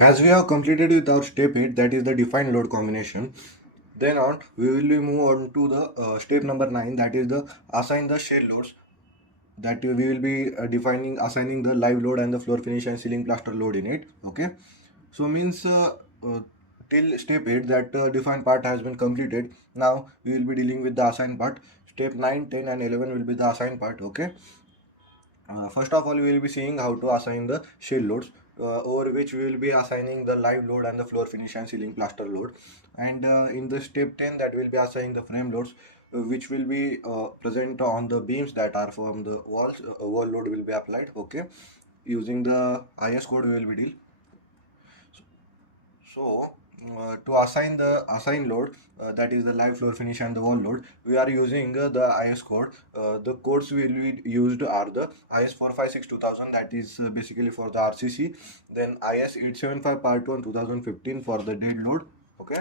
As we have completed with our step 8, that is the defined load combination, then on we will be move on to the step number 9, that is the assign the shell loads, that we will be defining assigning the live load and the floor finish and ceiling plaster load in it. Okay, so means till step 8 that defined part has been completed. Now we will be dealing with the assigned part. Step 9, 10 and 11 will be the assigned part. Okay, first of all, we will be seeing how to assign the shell loads, over which we will be assigning the live load and the floor finish and ceiling plaster load. And in the step 10, that will be assigning the frame loads, which will be present on the beams that are from the walls. Wall load will be applied. Okay, using the IS code we will be deal. So, to assign the assign load, that is the live floor finish and the wall load, we are using the IS code. The codes will be used are the IS 456-2000, that is basically for the RCC, then IS 875 Part 1 2015 for the dead load. Okay,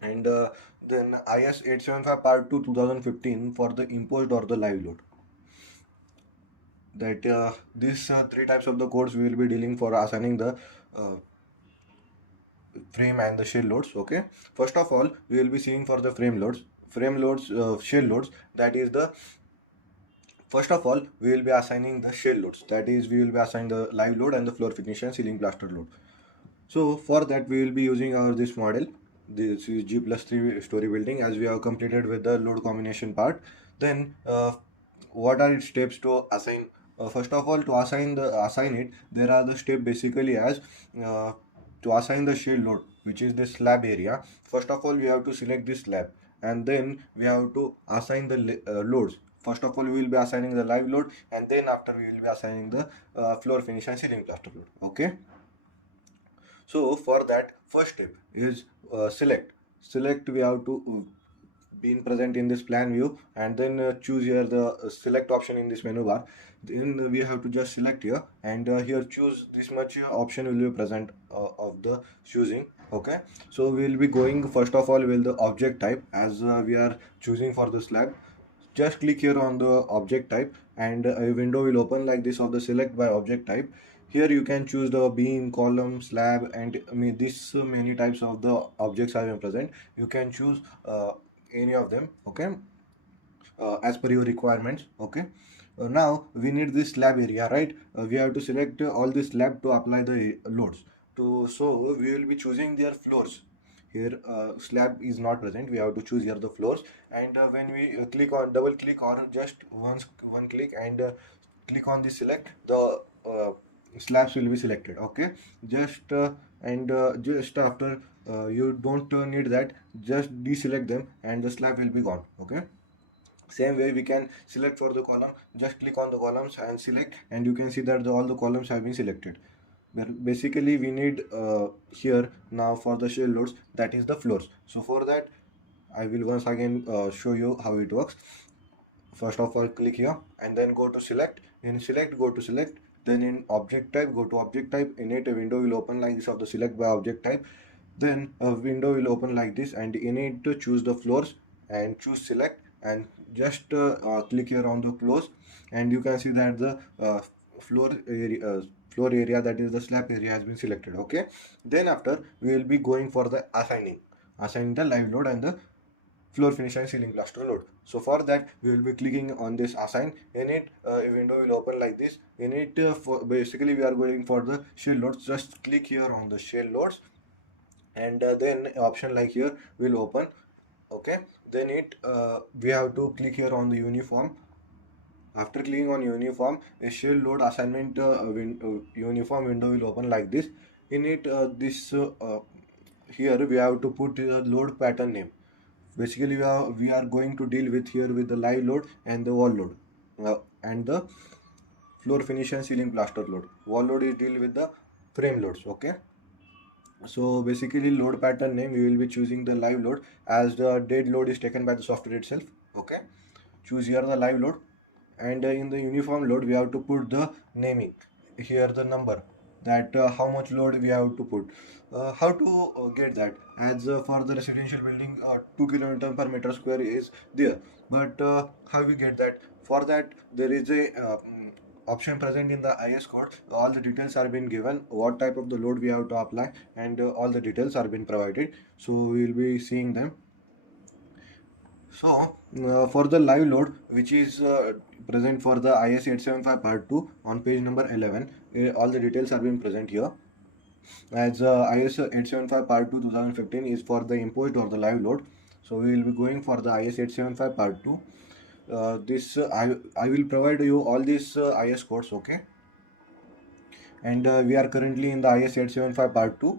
and then IS 875 Part 2 2015 for the imposed or the live load. That these three types of the codes we will be dealing for assigning the uh, frame and the shell loads. Okay, first of all we will be seeing for the frame loads, shell loads, that is the first of all we will be assigning the shell loads, that is we will be assigning the live load and the floor finish and ceiling plaster load. So for that we will be using our this model. This is G+3 story building, as we have completed with the load combination part. Then what are its steps to assign? First of all, to assign it, there are the step basically as uh, to assign the shell load, which is the slab area. First of all, we have to select this slab, and then we have to assign the loads. First of all, we will be assigning the live load, and then after we will be assigning the floor finish and ceiling plaster load. Okay. So for that, first step is select. Select, we have to been present in this plan view, and then choose here the select option in this menu bar. Then we have to just select here, and here choose this much option will be present of the choosing. Okay, so we will be going first of all will the object type, as we are choosing for the slab. Just click here on the object type, and a window will open like this of the select by object type. Here you can choose the beam, column, slab, and this many types of the objects are present. You can choose any of them. Okay, as per your requirements. Okay, now we need this slab area, right? We have to select all this slab to apply the loads. To so we will be choosing their floors. Here slab is not present, we have to choose here the floors. And when we click on double click or just one click and click on the select, the slabs will be selected. Okay, just and just after you don't need that, just deselect them and the slab will be gone. Okay, same way we can select for the column. Just click on the columns and select, and you can see that all the columns have been selected. Basically we need here now for the shell loads, that is the floors. So for that I will once again show you how it works. First of all, click here and then go to select. In select, go to select. Then in object type, go to object type. In it, a window will open like this of the select by object type. Then a window will open like this, and in it to choose the floors and choose select, and just click here on the close, and you can see that the floor area, that is the slab area, has been selected. Okay, then after we will be going for the assigning the live load and the floor finish and ceiling plaster load. So for that we will be clicking on this assign. In it a window will open like this. In it for basically we are going for the shell loads. Just click here on the shell loads, and then option like here will open. Okay, then it we have to click here on the uniform. After clicking on uniform, a shell load assignment uniform window will open like this. In it this here we have to put the load pattern name. Basically we are going to deal with here with the live load and the wall load, and the floor finish and ceiling plaster load. Wall load is deal with the frame loads. Okay, so basically load pattern name we will be choosing the live load, as the dead load is taken by the software itself. Okay, choose here the live load, and in the uniform load we have to put the naming here, the number, that how much load we have to put. How to get that, as for the residential building 2 kilonewton per meter square is there, but how we get that? For that there is a option present in the IS code, all the details are been given, what type of the load we have to apply, and all the details are been provided. So we will be seeing them. So for the live load, which is present for the IS 875 part 2 on page number 11, all the details are being present here. As IS 875 part 2 2015 is for the imposed or the live load. So we will be going for the IS 875 part 2. This I will provide you all these IS codes, okay? And we are currently in the IS 875 part 2.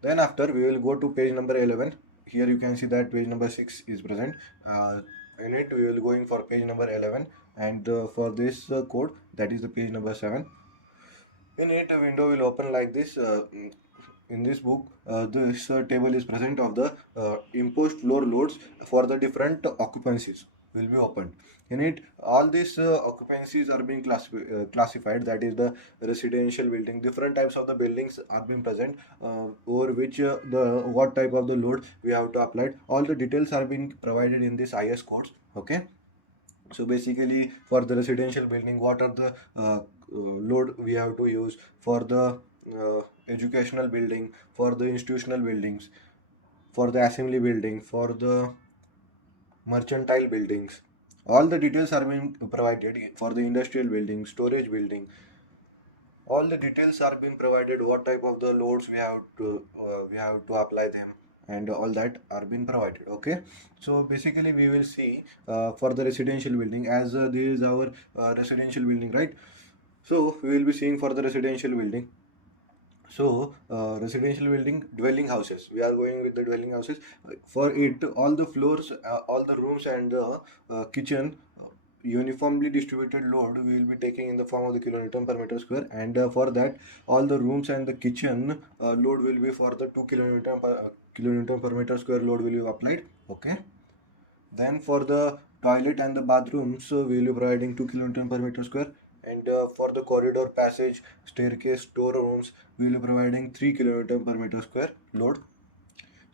Then after we will go to page number 11. Here you can see that page number 6 is present. In it we will going for page number 11, and for this code, that is the page number 7. In it a window will open like this. In this book, this table is present of the imposed floor loads for the different occupancies will be opened. In it, all these occupancies are being classified. That is the residential building. Different types of the buildings are being present, over which the what type of the load we have to apply. All the details are being provided in this IS codes. Okay. So basically, for the residential building, what are the load we have to use for the educational building, for the institutional buildings, for the assembly building, for the mercantile buildings. All the details are being provided for the industrial building, storage building. All the details are being provided. What type of the loads we have to apply them, and all that are being provided. Okay. So basically, we will see for the residential building, as this is our residential building, right? So we will be seeing for the residential building. So, residential building, dwelling houses. We are going with the dwelling houses. For it, all the floors, all the rooms, and the kitchen, uniformly distributed load we will be taking in the form of the kilonewton per meter square. And for that, all the rooms and the kitchen load will be for the 2 kilonewton per meter square load will be applied. Okay. Then for the toilet and the bathrooms, we will be providing 2 kilonewton per meter square. And for the corridor, passage, staircase, storerooms, we will be providing 3 kilonewton per meter square load.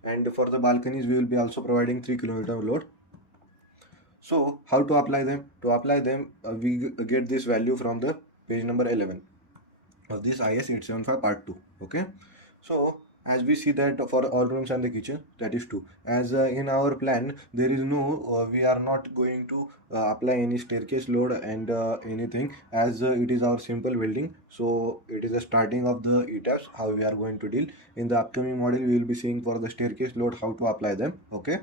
And for the balconies, we will be also providing 3 kilonewton load. So how to apply them? To apply them, we get this value from the page number 11 of this IS 875 part 2. Okay. So as we see that for all rooms and the kitchen, that is 2. As in our plan, there is no we are not going to apply any staircase load and anything, as it is our simple building. So it is the starting of the ETABS, how we are going to deal. In the upcoming model, we will be seeing for the staircase load how to apply them. Okay.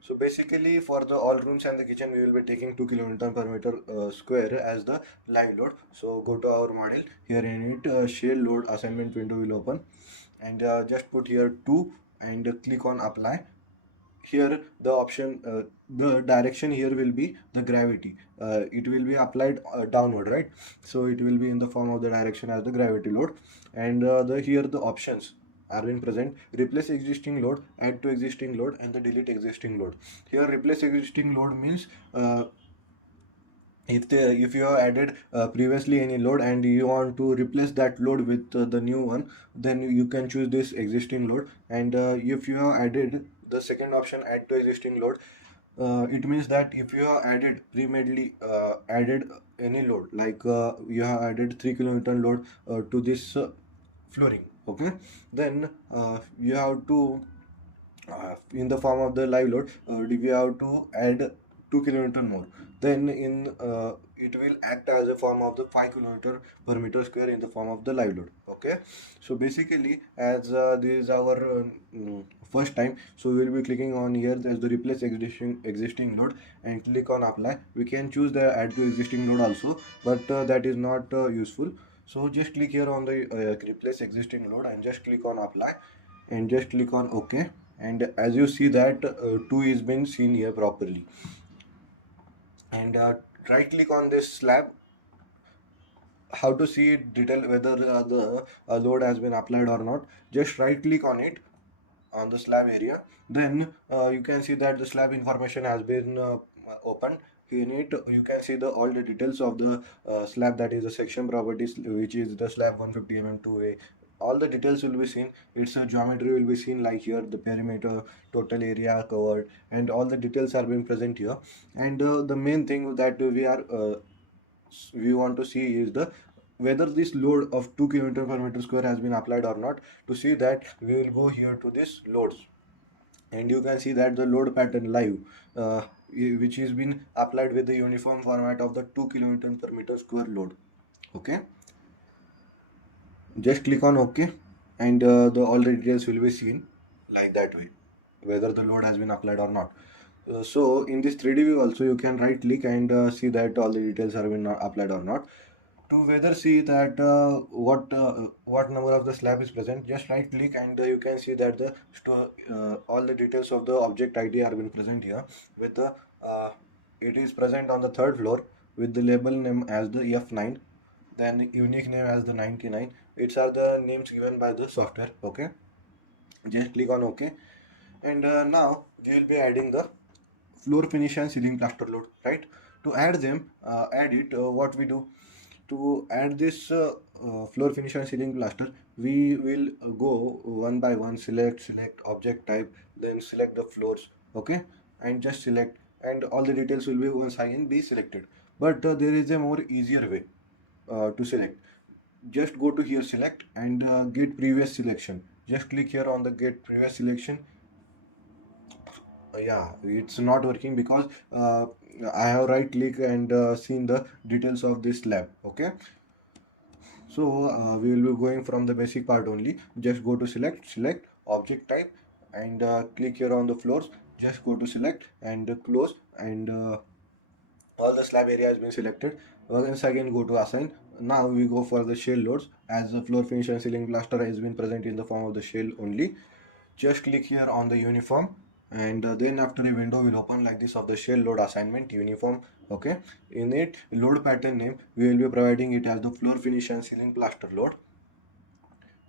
So basically, for the all rooms and the kitchen, we will be taking 2 kilonewton per meter square as the live load. So go to our model. Here in it, shell load assignment window will open, and just put here 2 and click on apply. Here the option, the direction here will be the gravity. It will be applied downward, right? So it will be in the form of the direction as the gravity load. And the here the options are in present: replace existing load, add to existing load, and the delete existing load. Here replace existing load means if you have added previously any load and you want to replace that load with the new one, then you can choose this existing load. And if you have added the second option, add to existing load, it means that if you have added premedely added any load, like you have added 3 kilonewton load to this flooring, okay, then you have to in the form of the live load, we have to add 2 kilonewton more. Then in it will act as a form of the 5 kilonewton per meter square in the form of the live load. Okay. So basically, as this is our first time, so we will be clicking on here as the replace existing load and click on apply. We can choose the add to existing load also, but that is not useful. So just click here on the replace existing load and just click on apply and just click on OK. And as you see that 2 is been seen here properly. And right click on this slab. How to see it detail whether the load has been applied or not? Just right click on it on the slab area. Then you can see that the slab information has been opened. In it you can see the all the details of the slab, that is the section properties, which is the slab 150 mm 2A. All the details will be seen. Its geometry will be seen, like here the perimeter, total area covered, and all the details are being present here. And the main thing that we are we want to see is the whether this load of 2 kN per meter square has been applied or not. To see that, we will go here to this loads, and you can see that the load pattern live, uh, which is been applied with the uniform format of the 2 kN per meter square load. Okay, just click on OK, and the all the details will be seen like that way, whether the load has been applied or not. So in this 3D view also, you can right click and see that all the details have been applied or not. To whether see that what number of the slab is present, just right click and you can see that the all the details of the object ID are been present here with the it is present on the third floor with the label name as the F9, then the unique name as the 99. It's are the names given by the software. Okay, just click on OK, and now we will be adding the floor finish and ceiling plaster load, right? To add them, add it, what we do to add this floor finish and ceiling plaster, we will go one by one, select object type, then select the floors. Okay, and just select, and all the details will be once again be selected. But there is a more easier way to select. Just go to here, select, and get previous selection. Just click here on the get previous selection. Yeah, it's not working because I have right click and seen the details of this slab. Okay, so we will be going from the basic part only. Just go to select object type, and click here on the floors. Just go to select and close, and all the slab area has been selected. Once again go to assign. Now we go for the shell loads, as the floor finish and ceiling plaster has been present in the form of the shell only. Just click here on the uniform, and then after a window will open like this of the shell load assignment uniform. Okay, in it load pattern name we will be providing it as the floor finish and ceiling plaster load.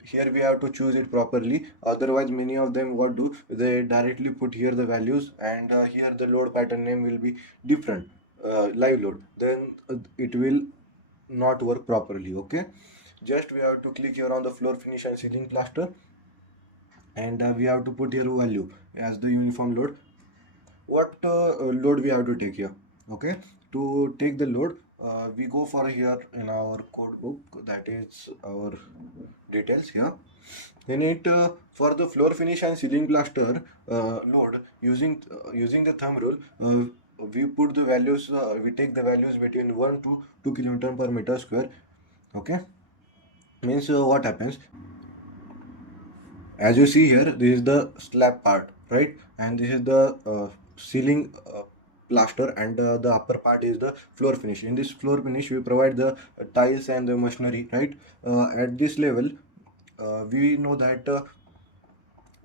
Here we have to choose it properly, otherwise many of them what do, they directly put here the values, and here the load pattern name will be different, live load, then it will not work properly. Okay, just we have to click here on the floor finish and ceiling plaster, and we have to put here value as the uniform load. What load we have to take here? Okay, to take the load, we go for here in our code book, that is our details here. In it, for the floor finish and ceiling plaster load, using the thumb rule, we put the values, we take the values between 1 to 2 kN per meter square. Okay, means what happens, as you see here, this is the slab part, right? And this is the ceiling plaster, and the upper part is the floor finish. In this floor finish we provide the tiles and the machinery, right? At this level, we know that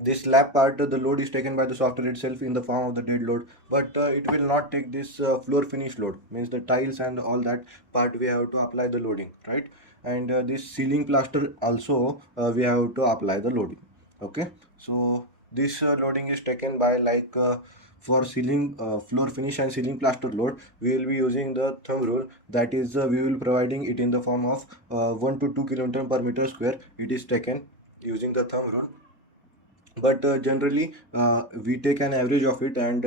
this slab part, the load is taken by the software itself in the form of the dead load, but it will not take this floor finish load, means the tiles and all that part we have to apply the loading, right? And this ceiling plaster also we have to apply the loading. Okay, so this loading is taken by like for ceiling floor finish and ceiling plaster load, we will be using the thumb rule, that is we will providing it in the form of 1 to 2 kN per meter square. It is taken using the thumb rule, but generally we take an average of it and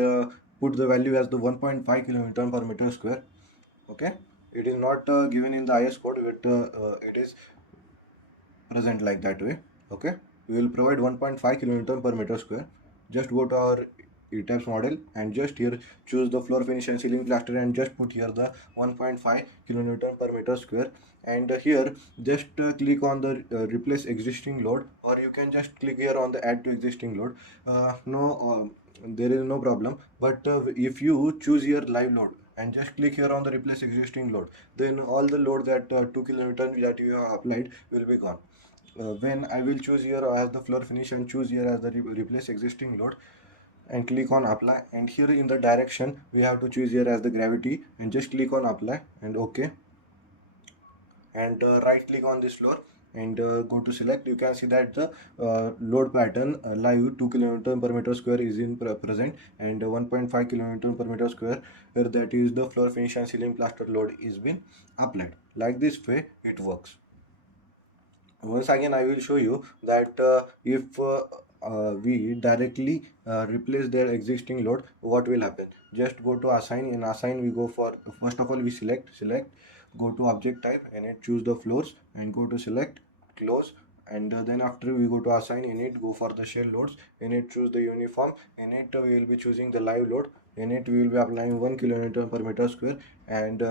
put the value as the 1.5 kN per meter square. Okay, it is not given in the IS code, but it is present like that way. Okay, we will provide 1.5 kN per meter square. Just go to our ETABS model and just here choose the floor finish and ceiling plaster, and just put here the 1.5 kN per meter square, and here just click on the replace existing load, or you can just click here on the add to existing load. No, there is no problem, but if you choose here live load and just click here on the replace existing load, then all the load that 2 kN that you have applied will be gone. When I will choose here as the floor finish and choose here as the replace existing load, and click on apply, and here in the direction we have to choose here as the gravity, and just click on apply and OK, and right click on this floor, and go to select. You can see that the load pattern live 2 kN per meter square is in present, and 1.5 kN per meter square, that is the floor finish and ceiling plaster load is been applied. Like this way it works. Once again I will show you that if we directly replace their existing load, what will happen. Just go to assign. In assign we go for, first of all we select, go to object type, in it choose the floors and go to select, close, and then after we go to assign, in it go for the shell loads, in it choose the uniform, in it we will be choosing the live load, in it we will be applying 1 kilonewton per meter square, and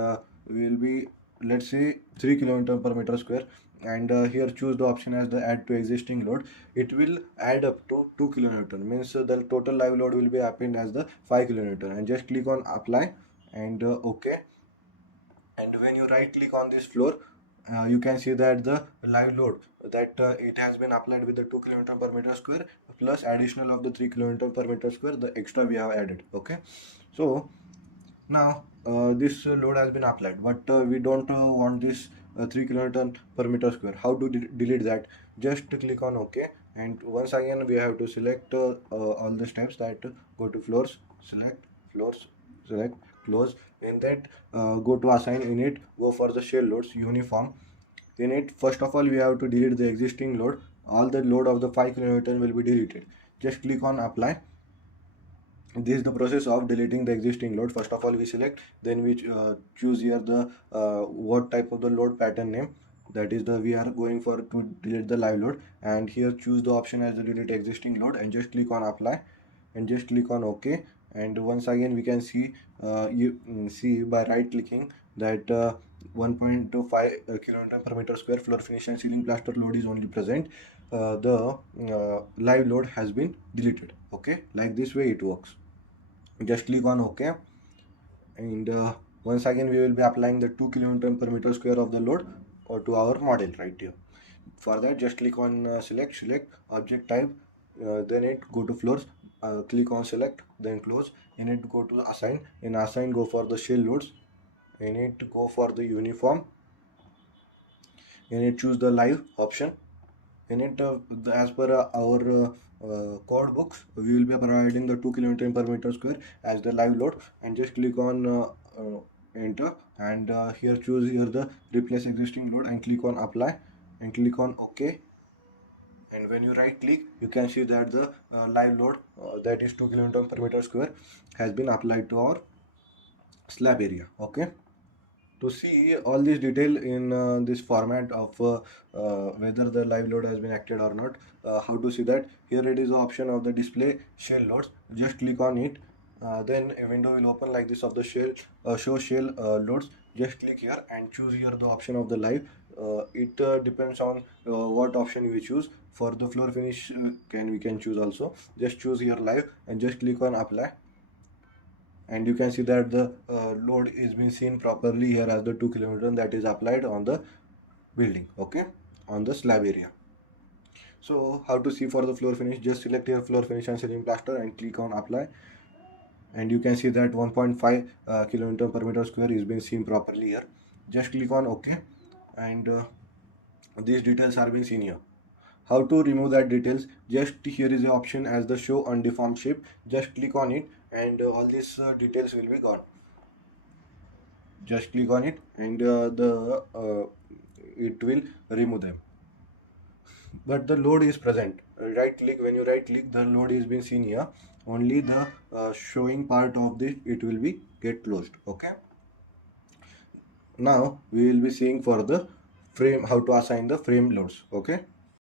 we will be, let's say, 3 kilonewton per meter square, and here choose the option as the add to existing load. It will add up to 2 kilonewton, means the total live load will be happened as the 5 kilonewton, and just click on apply and OK. And when you right click on this floor, you can see that the live load that it has been applied with the 2 kilonewton per meter square plus additional of the 3 kilonewton per meter square, the extra we have added. Okay, so now this load has been applied, but we don't want this 3 kilonewton per meter square. How to delete that? Just click on OK, and once again we have to select all the steps, that go to floors, select floors, select, close. In that go to assign, in it go for the shell loads, uniform. In it, first of all, we have to delete the existing load. All the load of the 5 kilonewton will be deleted. Just click on apply. This is the process of deleting the existing load. First of all, we select, then we choose here the what type of the load pattern name, that is the we are going for to delete the live load, and here choose the option as the delete existing load, and just click on apply and just click on OK. And once again we can see see by right clicking that 1.5 kilonewton per meter square floor finish and ceiling plaster load is only present. The live load has been deleted. Okay, like this way it works. Just click on OK, and once again we will be applying the 2 kilonewton per meter square of the load or to our model right here. For that, just click on select object type, then it go to floors, click on select, then close. In it go to assign, in assign go for the shell loads, in it go for the uniform, in it choose the live option. In it as per our code books, we will be providing the 2 kilonewton per meter square as the live load, and just click on enter, and here choose here the replace existing load and click on apply and click on OK. And when you right click, you can see that the live load that is 2 kilonewton per meter square has been applied to our slab area. Okay, to see all this detail in this format of whether the live load has been acted or not, how to see that? Here it is the option of the display shell loads. Just click on it, then a window will open like this of the shell show shell loads. Just click here and choose here the option of the live. It depends on what option we choose. For the floor finish we can choose also. Just choose here live and just click on apply, and you can see that the load is being seen properly here as the 2 kilonewton that is applied on the building. Okay, on the slab area. So how to see for the floor finish? Just select here floor finish and ceiling plaster and click on apply, and you can see that 1.5 kilonewton per meter square is being seen properly here. Just click on OK, and these details are being seen here. How to remove that details? Just here is the option as the show undeformed shape. Just click on it, and all these details will be gone. Just click on it, and it will remove them, but the load is present. Right click, when you right click, the load is being seen here. Only the showing part of this it will be get closed. Okay, now we will be seeing for the frame, how to assign the frame loads. Okay,